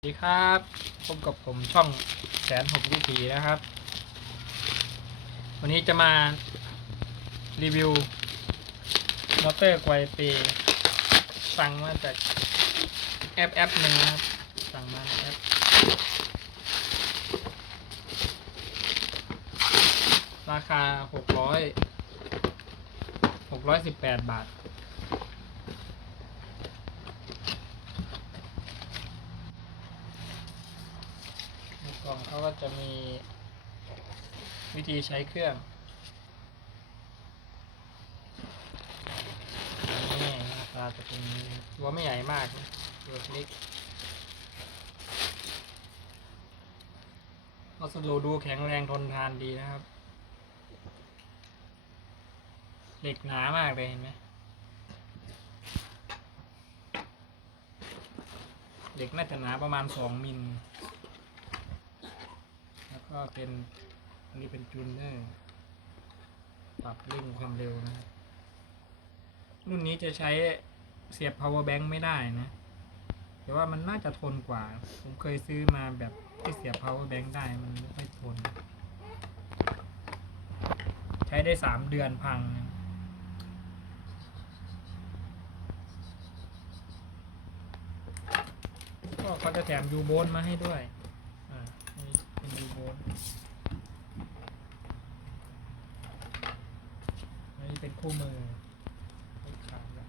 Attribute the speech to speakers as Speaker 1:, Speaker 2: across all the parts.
Speaker 1: สวัสดีครับพบกับผมช่องแสนหกวิถีนะครับ วันนี้จะมารีวิวมอเตอร์ไกวเปสั่งมาจากแอปแอปหนึ่งนะครับ สั่งมาแอปราคาหกร้อยหกร้อยสิบแปดบาท ในก ล่องเขาก็จะมีวิธีใช้เครื่องนี่หน้าตาจะเป็นตัวไม่ใหญ่มากตัวเล็กวัสดุดูแข็งแรงทนทานดีนะครับ เหล็กหนามากเลยเห็นไหมเหล็กน่าจะหนาประมาณสองมิล ก็เป็นอันนี้เป็นจูนเนอร์ปรับเร่งความเร็วนะรุ่นนี้จะใช้เสียบ power bank ไม่ได้นะ แต่ว่ามันน่าจะทนกว่า ผมเคยซื้อมาแบบที่เสียบ power bank ได้มันไม่ค่อยทน ใช้ได้สามเดือนพังนะก็เขาจะแถมยูโบนมาให้ด้วย ดูโบนอันนี้เป็นคู่มือให้ขาดล้ว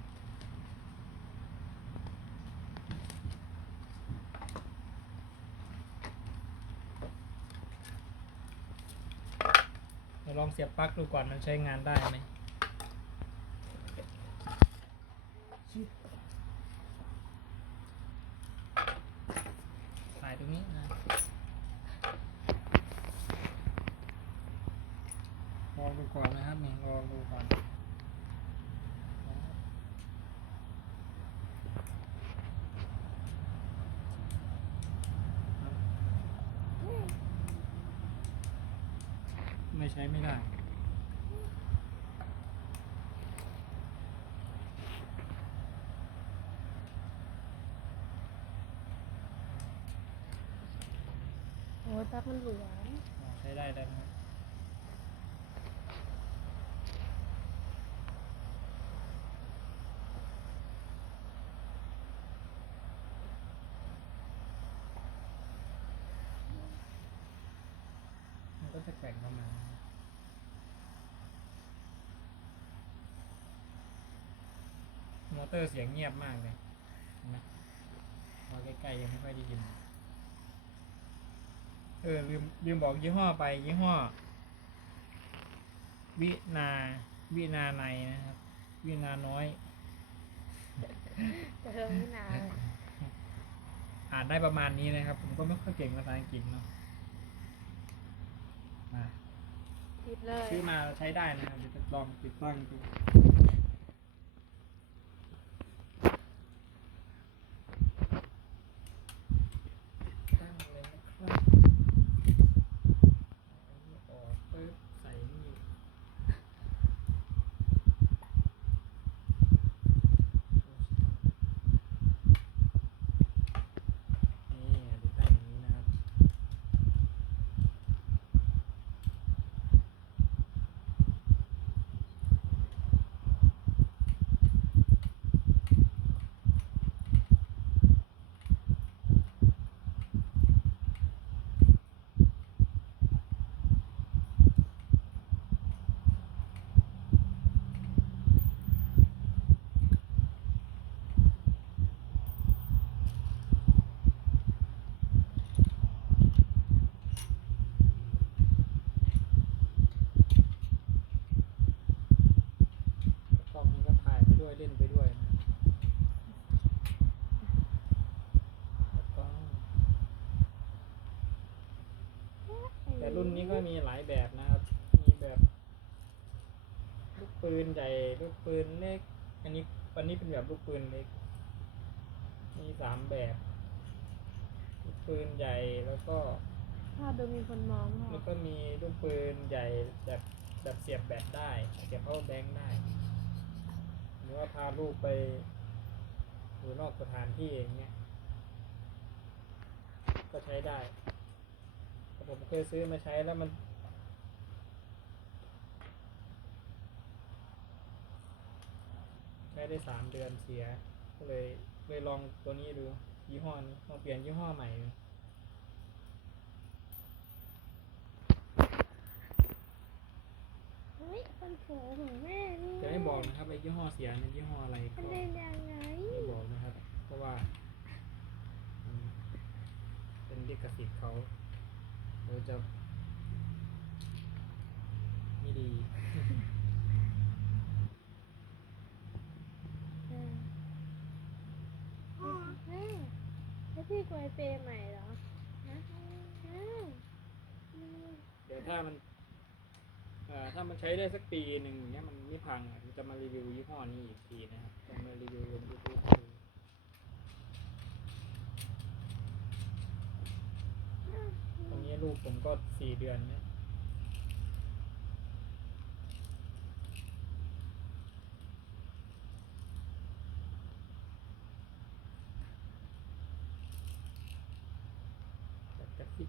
Speaker 1: เดี๋ยวลองเสียบปลั๊กดูก่อนมันใช้งานได้ไหมถ่ายตรงนี้นะ รอดูก่อนนะครับนี่รอดูก่อนไม่ ใช้ไม่ได้
Speaker 2: โอ้ยแป๊บมันหลวม
Speaker 1: ใช้ได้ได้ไหมมันก็จะแกว่งประมาณ มอเตอร์เสียงเงียบมากเลยเห็นไหมพอใกล้ๆยังไม่ค่อยได้ยิน เออลืมลืมบอกยี่ห้อไปยี่ห้อ วินา วินาในนะครับ วินาน้อย
Speaker 2: แต่เธอไม่นาน
Speaker 1: อ่านได้ประมาณนี้นะครับ ผมก็ไม่ค่อยเก่งภาษาอังกฤษเนาะมา
Speaker 2: คิดเลย
Speaker 1: ซื้อมาใช้ได้นะครับเดี๋ยวจะลองติดตั้งดูตั้งเลยนะครับเอาอันนี้ออกปึ๊บใส่นี่ นี่ติดตั้งอย่างนี้นะครับ กล้องนี้ก็ถ่ายไปด้วยเล่นไปด้วยนะแล้วก็แต่รุ่นนี้ก็มีหลายแบบนะครับ มีแบบ ลูกปื นใหญ่ลูกปืนเล็ก อันนี้อันนี้เป็นแบบลูกปืนเล็ก มีสามแบบ ลูกปืนใหญ่แล้วก็
Speaker 2: ภาพดูมีคนมองเหร
Speaker 1: แล้
Speaker 2: อ
Speaker 1: วก็มีลูกปืนใหญ่แบบแบบเสียบแบตได้ เสียบ power bank ได้ หรือว่าพาลูกไปอยู่นอกสถานที่อย่างเงี้ยช้ได้แต่ผมเคยซื้อมาใช้แล้วมัน ใช้ ได้สามเดือนเสีย ก็เลยเลยลองตัวนี้ดูยี่ห้อนี้ลองเปลี่ยนยี่ห้อใหม่ดู
Speaker 2: เฮ้ยคนสวยของแม่นี่
Speaker 1: จะไม่บอกนะครับไอ้ยี่ห้อเสียเนี่ยยี่ห้ออะไร
Speaker 2: มัน
Speaker 1: ก็
Speaker 2: เป็นยังไง
Speaker 1: ไม่บอกนะครับ เพราะว่าอืมเป็นลิขสิทธิ์เขาเราจะไม่ดี
Speaker 2: เออแม่ แล้วพี่กวยเปย์ใหม่เหรอฮะอ้าวอืม
Speaker 1: เดี๋ยวถ้ามันเอ่อถ้ามันใช้ได้สักปีหนึ่งอย่างเนี้ยมันไม่พังอะมันจะมารีวิวยี่ห้อนี้อีกทีนะครับจะมารีวิวลงยูทูบดูตรงนี้ลูกผมก็สี่เดือนเนี่ย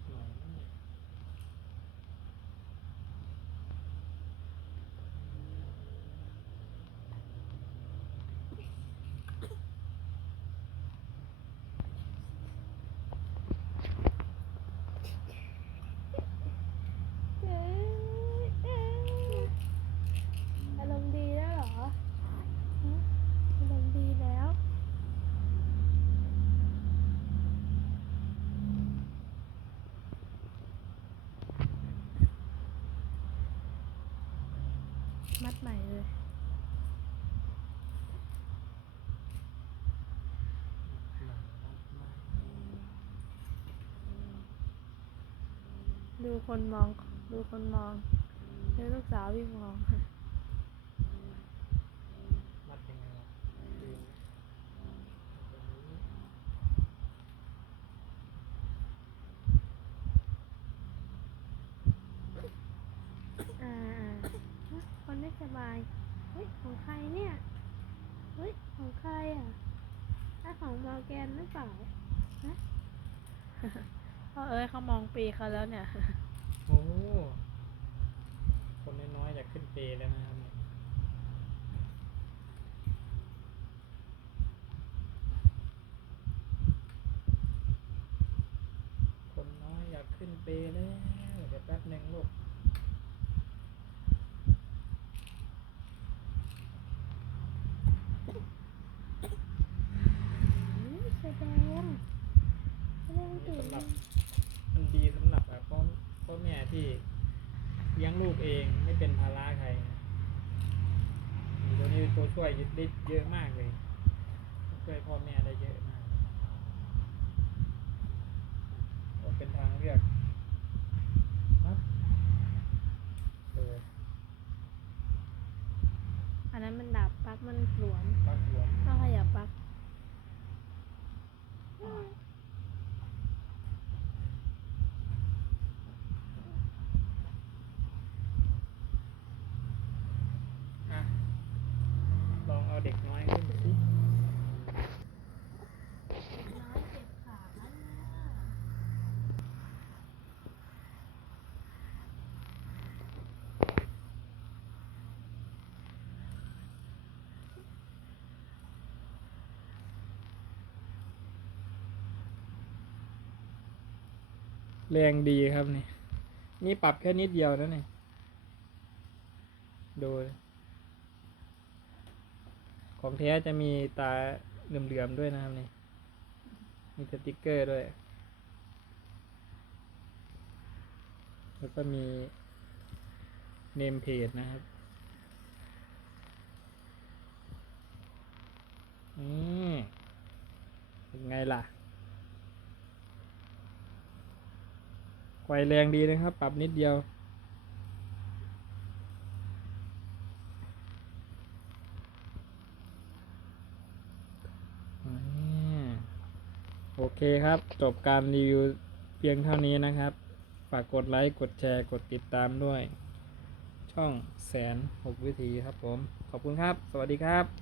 Speaker 2: Thank you. มัดใหม่เลย ดูคนมอง ดูคนมองเดี๋ยวลูกสาวพี่มอง
Speaker 1: ค่ะยังไงวะลืมตรงนี้
Speaker 2: อ่าฮะคนไม่สบาย เฮ้ย ของใครเนี่ย เฮ้ย ของใครอะถ้าของมอร์แกนหรือเปล่าฮะพ่อเอ้ยเขามองปีเขาแล้วเนี่ย
Speaker 1: โอ้ คนน้อยๆอยากขึ้นเปรย์แล้วนะครับเนี่ยคนน้อยอยากขึ้นเปรย์แล้ว เดี๋ยวแป๊บหนึ่งลูก
Speaker 2: อุ๊ยแสดงแสดงถึง
Speaker 1: สำหรับ มันดีสำหรับแบบพ่อพ่อแม่ที่เลี้ยงลูกเองไม่เป็นภาระใครนะตัวนี้ตัวช่วยได้เยอะมากเลย ช่วยพ่อแม่ได้เยอะมากก็เป็นทางเลือกครับเออ
Speaker 2: อันนั้นมันดับปลั๊กมันหลวม
Speaker 1: ปักหลวม
Speaker 2: ต้องขยับปลั๊ก
Speaker 1: อะ ลองเอาเด็กน้อยขึ้นสิ
Speaker 2: น้อยเจ็บขาเนี่ย
Speaker 1: แรงดีครับนี่ นี่ปรับแค่นิดเดียวนะนี่ ดู ของแท้จะมีตาเหลื่อมๆด้วยนะครับนี่ มีสติกเกอร์ด้วย แล้วก็มีเนมเพจนะครับ อืมเป็นไงล่ะ ฟแรงดีนะครับ ปรับนิดเดียว โอเคครับ จบการรีวิวเพียงเท่านี้นะครับ ฝากกดไลค์ กดแชร์ กดติดตามด้วย ช่องแสนหกวิธีครับผม ขอบคุณครับ สวัสดีครับ